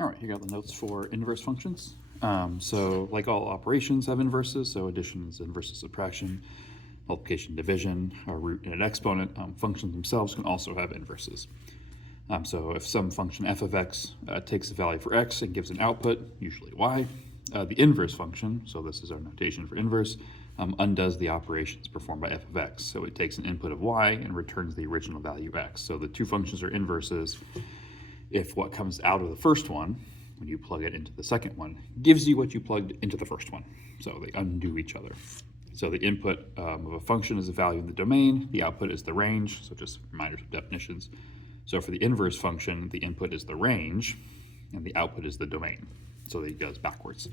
All right, here got the notes for inverse functions. So like all operations have inverses, so addition is inverse of subtraction, multiplication, division, a root and an exponent. Functions themselves can also have inverses. So if some function f of x takes a value for x and gives an output, usually y, the inverse function, so this is our notation for inverse, undoes the operations performed by f of x. So it takes an input of y and returns the original value x. So the two functions are inverses if what comes out of the first one, when you plug it into the second one, gives you what you plugged into the first one. So they undo each other. So the input of a function is a value in the domain, the output is the range, so just reminders of definitions. So for the inverse function, the input is the range, and the output is the domain. So it goes backwards.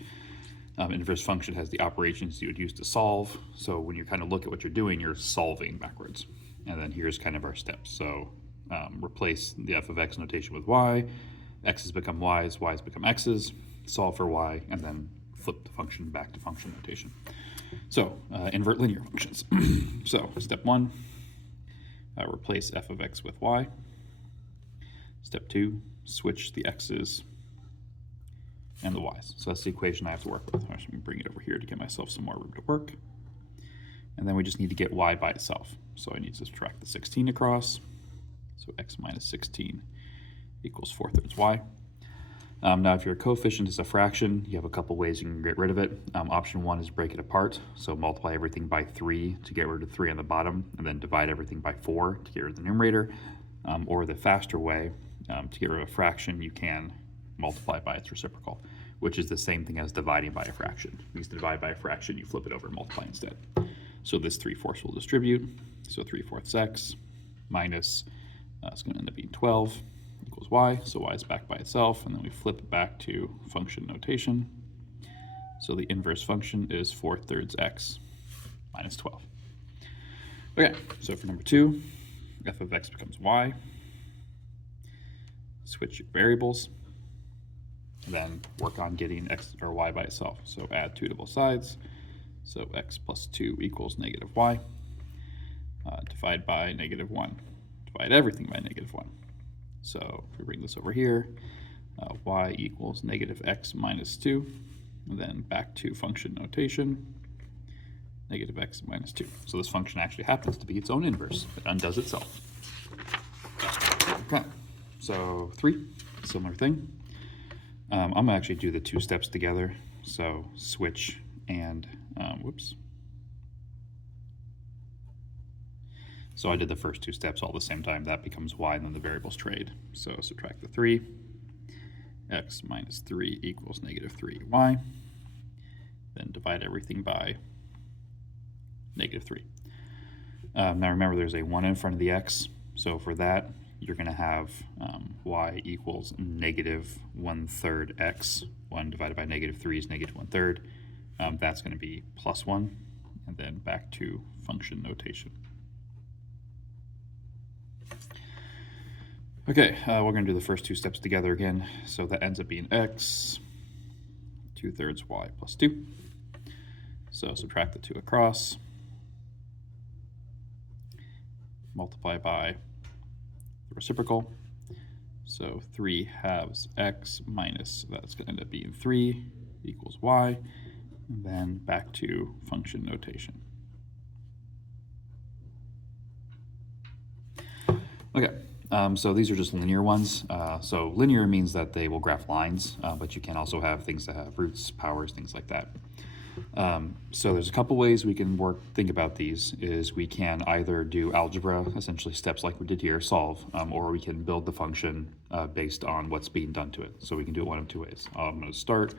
Inverse function has the operations you would use to solve. So when you kind of look at what you're doing, you're solving backwards. And then here's kind of our steps. So replace the f of x notation with y, x's become y's become x's, solve for y, and then flip the function back to function notation. So invert linear functions. So step 1, replace f of x with y. Step 2, switch the x's and the y's. So that's the equation I have to work with. I'm going to bring it over here to get myself some more room to work. And then we just need to get y by itself. So I need to subtract the 16 across. So x minus 16 equals 4/3 y. Now, if your coefficient is a fraction, you have a couple ways you can get rid of it. Option 1 is break it apart. So multiply everything by 3 to get rid of 3 on the bottom, and then divide everything by 4 to get rid of the numerator. Or the faster way, to get rid of a fraction, you can multiply by its reciprocal, which is the same thing as dividing by a fraction. Because to divide by a fraction, you flip it over and multiply instead. So this 3/4 will distribute. So 3/4 x minus, it's going to end up being 12 equals y. So y is back by itself, and then we flip it back to function notation. So the inverse function is 4/3 x minus 12. Okay, so for number 2, f of x becomes y. Switch your variables, and then work on getting x or y by itself. So add 2 to both sides. So x plus 2 equals negative y. Divide by negative 1. Divide everything by negative 1. So if we bring this over here, y equals negative x minus 2, and then back to function notation, negative x minus 2. So this function actually happens to be its own inverse. It undoes itself. Okay, so 3, similar thing. I'm going to actually do the 2 steps together. So switch and, whoops. So I did the first 2 steps all at the same time. That becomes y, and then the variables trade. So subtract the 3. X minus 3 equals negative 3y. Then divide everything by negative 3. Now remember, there's a 1 in front of the x. So for that, you're going to have y equals negative 1/3 x. 1 divided by negative 3 is negative 1/3. That's going to be plus 1. And then back to function notation. Okay, we're going to do the first 2 steps together again. So that ends up being x 2/3 y plus 2. So subtract the 2 across. Multiply by the reciprocal. So 3/2 x minus, that's going to end up being 3 equals y. And then back to function notation. Okay. So these are just linear ones. So linear means that they will graph lines, but you can also have things that have roots, powers, things like that. So there's a couple ways we can think about these. Is we can either do algebra, essentially steps like we did here, solve, or we can build the function based on what's being done to it. So we can do it one of 2 ways. I'm going to start.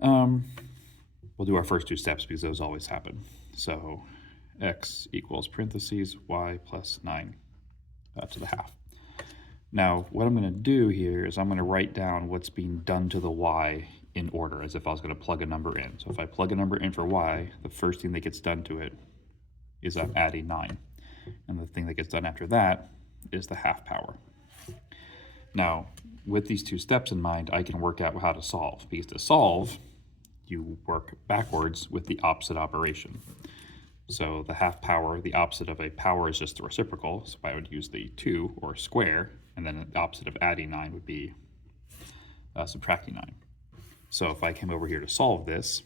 We'll do our first 2 steps because those always happen. So x equals parentheses y plus 9 to the half. Now, what I'm going to do here is I'm going to write down what's being done to the y in order, as if I was going to plug a number in. So if I plug a number in for y, the first thing that gets done to it is I'm adding 9. And the thing that gets done after that is the half power. Now, with these 2 steps in mind, I can work out how to solve. Because to solve, you work backwards with the opposite operation. So the half power, the opposite of a power is just the reciprocal. So I would use the 2 or square, and then the opposite of adding 9 would be subtracting 9. So if I came over here to solve this,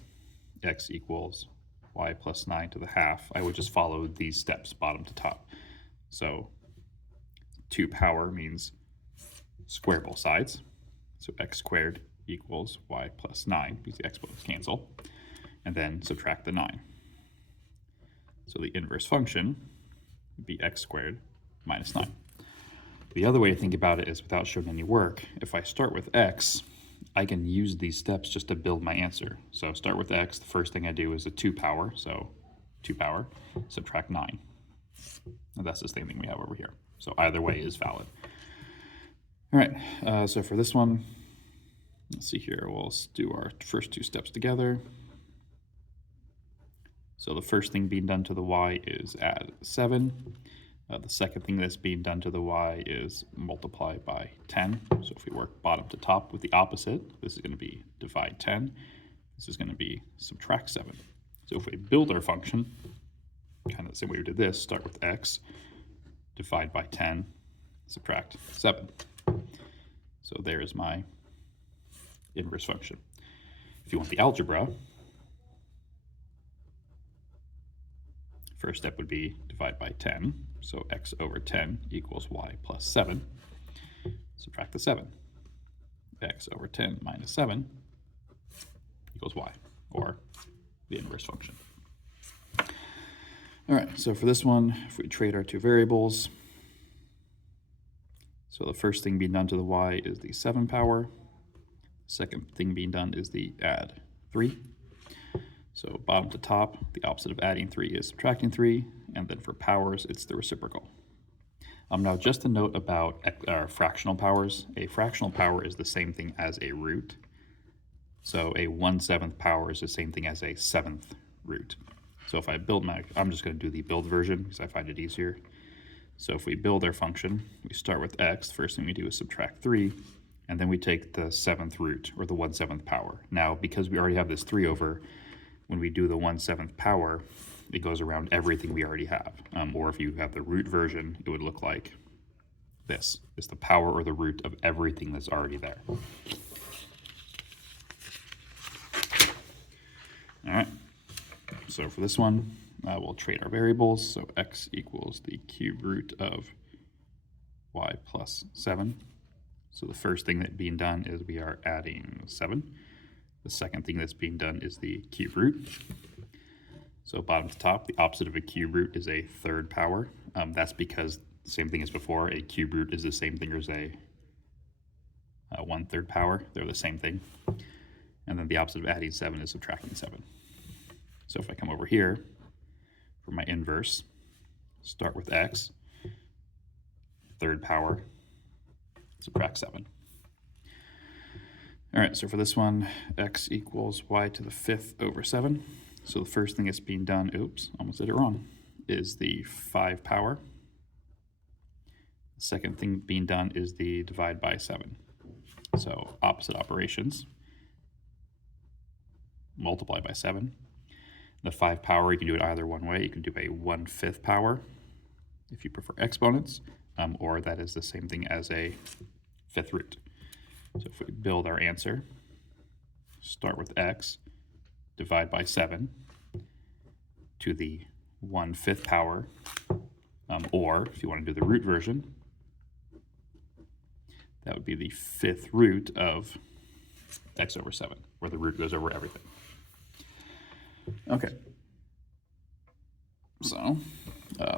x equals y plus 9 to the half, I would just follow these steps bottom to top. So 2 power means square both sides. So x squared equals y plus 9 because the exponents cancel. And then subtract the 9. So the inverse function would be x squared minus 9. The other way to think about it is without showing any work. If I start with x, I can use these steps just to build my answer. So start with x, the first thing I do is a 2 power, so 2 power, subtract 9. And that's the same thing we have over here. So either way is valid. All right, so for this one, let's see here, we'll do our first 2 steps together. So the first thing being done to the y is add 7. The second thing that's being done to the y is multiply by 10. So if we work bottom to top with the opposite, this is going to be divide 10. This is going to be subtract 7. So if we build our function, kind of the same way we did this, start with x, divide by 10, subtract 7. So there's my inverse function. If you want the algebra, first step would be divide by 10. So x over 10 equals y plus 7. Subtract the 7. X over 10 minus 7 equals y, or the inverse function. All right, so for this one, if we trade our 2 variables, so the first thing being done to the y is the 7 power. The second thing being done is the add 3. So bottom to top, the opposite of adding 3 is subtracting 3, and then for powers, it's the reciprocal. Now just a note about fractional powers. A fractional power is the same thing as a root. So a 1/7 power is the same thing as a 7th root. So if I build I'm just going to do the build version because I find it easier. So if we build our function, we start with x. First thing we do is subtract 3, and then we take the 7th root, or the 1/7 power. Now, because we already have this 3 over, when we do the 1/7 power, it goes around everything we already have. Or if you have the root version, it would look like this. It's the power or the root of everything that's already there. All right, so for this one, we'll trade our variables. So x equals the cube root of y plus 7. So the first thing that's being done is we are adding 7. The second thing that's being done is the cube root. So bottom to top, the opposite of a cube root is a 3rd power. That's because, same thing as before, a cube root is the same thing as a 1/3 power. They're the same thing. And then the opposite of adding 7 is subtracting 7. So if I come over here for my inverse, start with x, 3rd power, subtract 7. All right, so for this one, x equals y to the 5th over 7. So the first thing that's being done, oops, almost did it wrong, is the 5 power. The second thing being done is the divide by 7. So opposite operations, multiply by 7. The 5 power, you can do it either one way. You can do a 1/5 power if you prefer exponents, or that is the same thing as a 5th root. So if we build our answer, start with x, divide by 7 to the 1/5 power, or if you want to do the root version, that would be the 5th root of x over 7, where the root goes over everything. Okay, so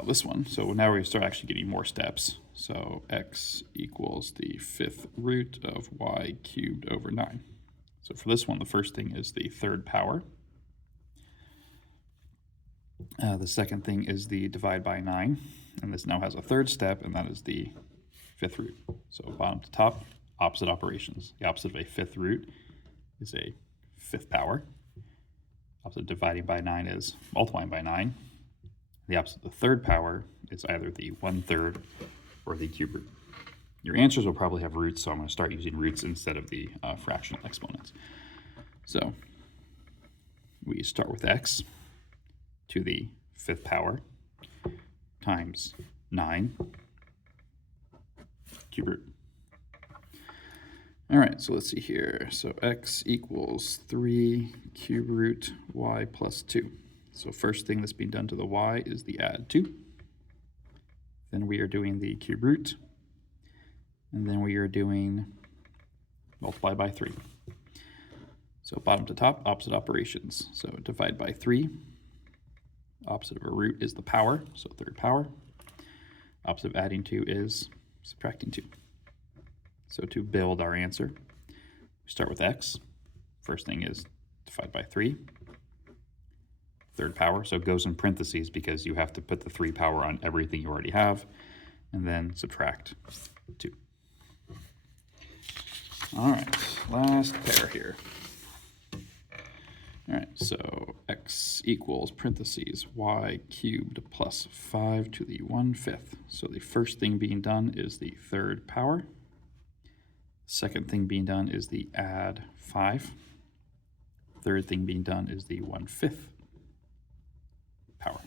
this one, so now we start actually getting more steps. So x equals the 5th root of y cubed over 9. So for this one, the first thing is the 3rd power. The second thing is the divide by 9, and this now has a 3rd step, and that is the 5th root. So bottom to top, opposite operations. The opposite of a 5th root is a 5th power. Opposite of dividing by 9 is multiplying by 9. The opposite of the 3rd power is either the 1/3 or the cube root. Your answers will probably have roots, so I'm going to start using roots instead of the fractional exponents. So we start with x to the 5th power times 9 cube root. All right, so let's see here. So x equals 3 cube root y plus 2. So first thing that's being done to the y is the add 2. Then we are doing the cube root. And then we are doing multiply by 3. So bottom to top, opposite operations. So divide by 3. Opposite of a root is the power, so third power. Opposite of adding 2 is subtracting 2. So to build our answer, we start with x. First thing is divide by 3. Third power, so it goes in parentheses because you have to put the 3 power on everything you already have, and then subtract 2. All right, last pair here. All right, so x equals parentheses y cubed plus 5 to the 1/5. So the first thing being done is the third power. Second thing being done is the add 5. Third thing being done is the 1/5 power.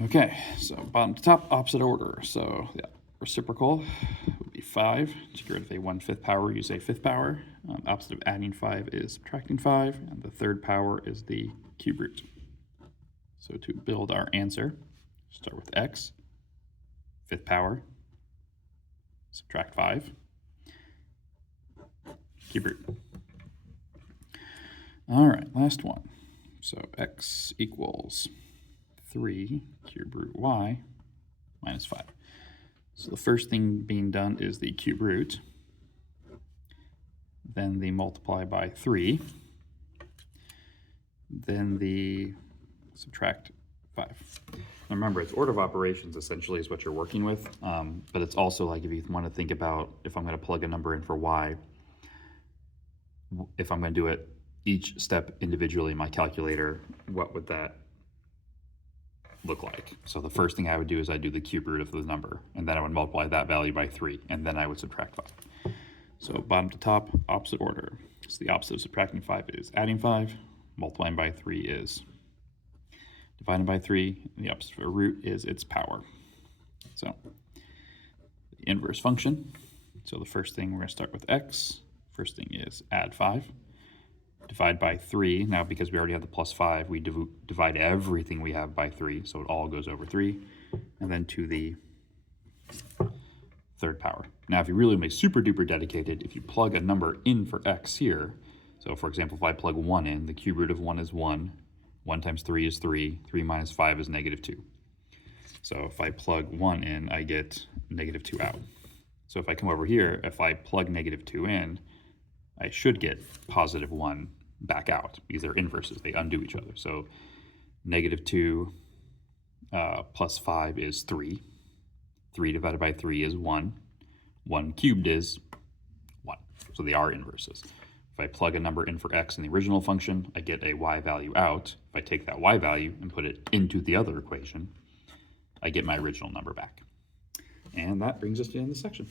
Okay, so bottom to top, opposite order. So yeah, reciprocal would be 5. To get rid of a 1/5 power, use a 5th power. Opposite of adding 5 is subtracting 5, and the third power is the cube root. So to build our answer, start with x, 5th power, subtract 5, cube root. All right, last one. So x equals 3 cube root y minus 5. So the first thing being done is the cube root, then the multiply by 3, then the subtract 5. Now remember, it's order of operations essentially is what you're working with, but it's also like if you want to think about if I'm going to plug a number in for y, if I'm going to do it each step individually in my calculator, what would that look like? So the first thing I would do is I'd do the cube root of the number, and then I would multiply that value by 3, and then I would subtract 5. So bottom to top, opposite order. So the opposite of subtracting 5 is adding 5, multiplying by 3 is dividing by 3, and the opposite of a root is its power. So the inverse function. So the first thing we're going to start with x. First thing is add 5. Divide by 3. Now, because we already have the plus 5, we divide everything we have by 3, so it all goes over 3. And then to the third power. Now, if you really make super duper dedicated, if you plug a number in for x here, so for example, if I plug 1 in, the cube root of 1 is 1. 1 times 3 is 3. 3 minus 5 is negative 2. So if I plug 1 in, I get negative 2 out. So if I come over here, if I plug negative 2 in, I should get positive 1 back out because they're inverses. They undo each other. So negative 2 plus 5 is 3. 3 divided by 3 is 1. 1 cubed is 1. So they are inverses. If I plug a number in for x in the original function, I get a y value out. If I take that y value and put it into the other equation, I get my original number back. And that brings us to the end of the section.